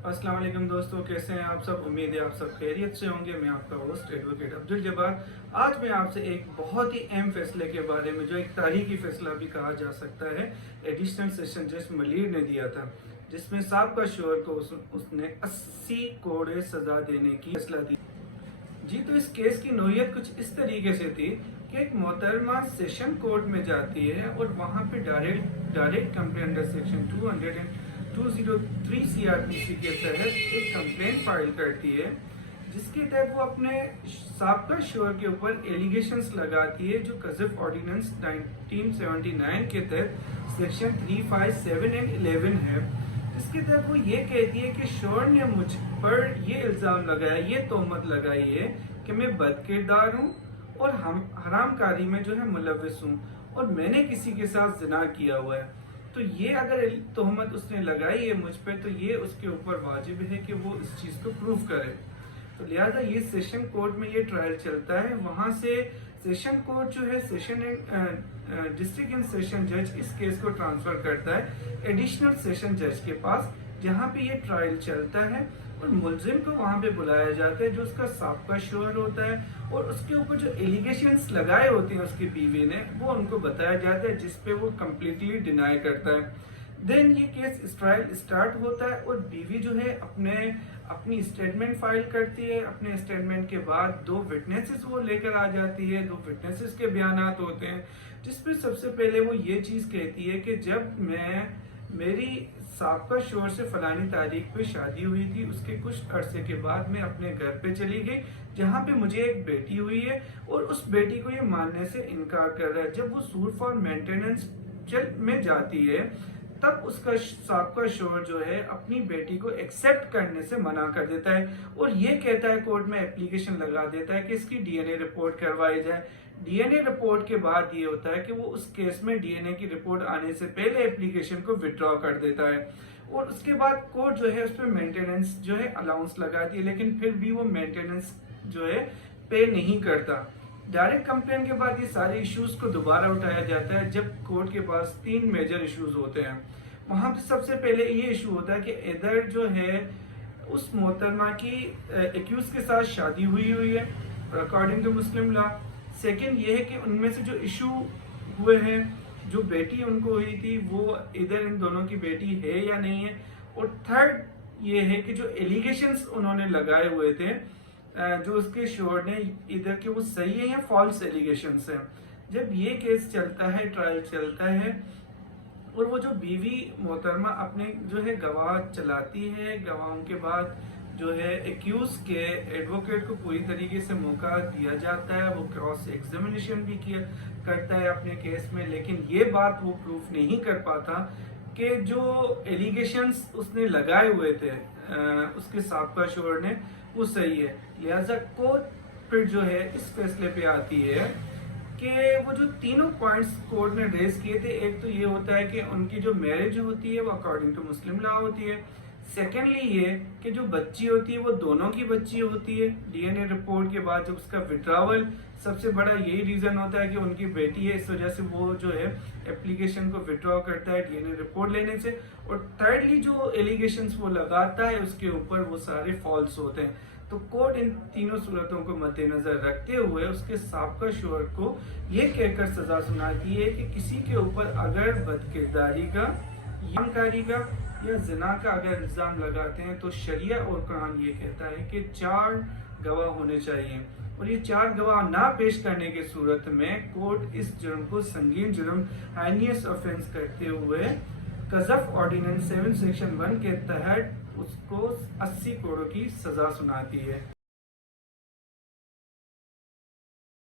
अस्सलाम वालेकुम दोस्तों, कैसे हैं आप सब। उम्मीद है आप सब खैरियत से होंगे। मैं आपका होस्ट एडवोकेट अब्दुल जब्बार। आज मैं आपसे एक बहुत ही अहम फैसले के बारे में, जो एक तारीखी फैसला भी कहा जा सकता है, एडिशनल सेशन जज मलिर ने दिया था, जिसमें साबका शोहर को उसने 80 करोड़ सजा देने की फैसला दी। जी, तो इस केस की नोयत कुछ इस तरीके से थी कि एक मोहतरमा सेशन कोर्ट में जाती है और वहाँ पे direct complaint under section 203 CrPC के तहत एक कंप्लेंट फाइल करती है, जिसके तहत वो अपने साबका शोहर के ऊपर एलिगेशंस लगाती है, जो कज़फ ऑर्डिनेंस 1979 के तहत सेक्शन 357 एंड 11 है, जिसके तहत वो ये कहती है कि शोहर ने मुझ पर ये इल्ज़ाम लगाया, ये तोहमत लगाई है कि मैं बदकिरदार हूँ और हम हरामकारी में जो है मुलव्विस हूँ और मैंने किसी के साथ जिना किया हुआ है। तो ये अगर तोहमत उसने लगाई है मुझ पर, तो ये उसके ऊपर वाजिब है कि वो इस चीज़ को प्रूव करे। तो लिहाजा ये सेशन कोर्ट में ये ट्रायल चलता है। वहाँ से सेशन कोर्ट जो है डिस्ट्रिक्ट एंड सेशन जज इस केस को ट्रांसफर करता है एडिशनल सेशन जज के पास, जहाँ पे ये ट्रायल चलता है और मुलजिम को वहाँ पे बुलाया जाता है, जो उसका साबका शोहर होता है, और उसके ऊपर जो एलिगेशंस लगाए होते हैं उसकी बीवी ने, वो उनको बताया जाता है, जिसपे वो कम्प्लीटली डिनाई करता है। देन ये केस ट्रायल स्टार्ट होता है और बीवी जो है अपनी स्टेटमेंट फाइल करती है। अपने स्टेटमेंट के बाद दो विटनेसेस वो लेकर आ जाती है। दो विटनेसेस के बयानात होते हैं, जिसपे सबसे पहले वो ये चीज़ कहती है कि जब मेरी साबका शोहर से फलानी तारीख पे शादी हुई थी, उसके कुछ अरसे के बाद मैं अपने घर पे चली गई, जहाँ पे मुझे एक बेटी हुई है, और उस बेटी को ये मानने से इनकार कर रहा है। जब वो सूट फॉर मेंटेनेंस में जाती है, तब उसका साबका शोहर जो है अपनी बेटी को एक्सेप्ट करने से मना कर देता है और ये कहता है, कोर्ट में एप्लीकेशन लगा देता है कि इसकी डीएनए रिपोर्ट करवाई जाए। डीएनए रिपोर्ट के बाद ये होता है कि वो उस केस में डीएनए की रिपोर्ट आने से पहले एप्लीकेशन को विड्रॉ कर देता है, और उसके बाद कोर्ट जो है उस पर मेंटेनेंस जो है अलाउंस लगाती है, लेकिन फिर भी वो मेंटेनेंस जो है पे नहीं करता। डायरेक्ट कंप्लेंट के बाद ये सारे इश्यूज को दोबारा उठाया जाता है, जब कोर्ट के पास 3 मेजर इश्यूज होते हैं। वहां पे सबसे पहले ये इशू होता है कि इधर जो है उस मोहतरमा की एक्यूज के साथ शादी हुई है according to Muslim law. Second ये है कि उनमें से जो इशू हुए हैं, जो बेटी उनको हुई थी, वो इधर इन दोनों की बेटी है या नहीं है। और थर्ड ये है कि जो एलिगेशंस उन्होंने लगाए हुए थे, जो उसके शोहर ने, इधर के वो सही है या फॉल्स एलिगेशंस हैं। जब ये केस चलता है, ट्रायल चलता है, और वो जो बीवी मोहतरमा अपने जो है गवाह चलाती है, गवाहों के बाद जो है एक्यूज के एडवोकेट को पूरी तरीके से मौका दिया जाता है, वो क्रॉस एग्जामिनेशन भी किया करता है अपने केस में, लेकिन ये बात वो प्रूफ नहीं कर पाता कि जो एलिगेशंस उसने लगाए हुए थे उसके साबका शोहर ने, वो सही है। लिहाजा कोर्ट फिर जो है इस फैसले पे आती है कि वो जो तीनों पॉइंट्स कोर्ट ने रेज किए थे, एक तो ये होता है कि उनकी जो मैरिज होती है वो अकॉर्डिंग टू मुस्लिम लॉ होती है। सेकेंडली ये कि जो बच्ची होती है वो दोनों की बच्ची होती है। डीएनए रिपोर्ट के बाद जब उसका विड्रावल, सबसे बड़ा यही रीजन होता है कि उनकी बेटी है, इस वजह से वो जो है एप्लीकेशन को विड्रॉ करता है डीएनए रिपोर्ट लेने से। और थर्डली जो एलिगेशंस वो लगाता है उसके ऊपर, वो सारे फॉल्स होते हैं। तो कोर्ट इन तीनों सूरतों को मद्देनजर रखते हुए उसके साबका शोहर को ये कहकर सजा सुनाती है कि किसी के ऊपर अगर बदकिरदारी का, यमकारी का या जिना का अगर इल्जाम लगाते हैं, तो शरिया और कुरान ये कहता है कि 4 गवाह होने चाहिए, और ये 4 गवाह ना पेश करने की सूरत में कोर्ट इस जुर्म को संगीन जुर्म, हाइनियस ऑफेंस करते हुए कज़फ ऑर्डिनेंस 7 सेक्शन 1 के तहत उसको 80 करोड़ की सजा सुनाती है।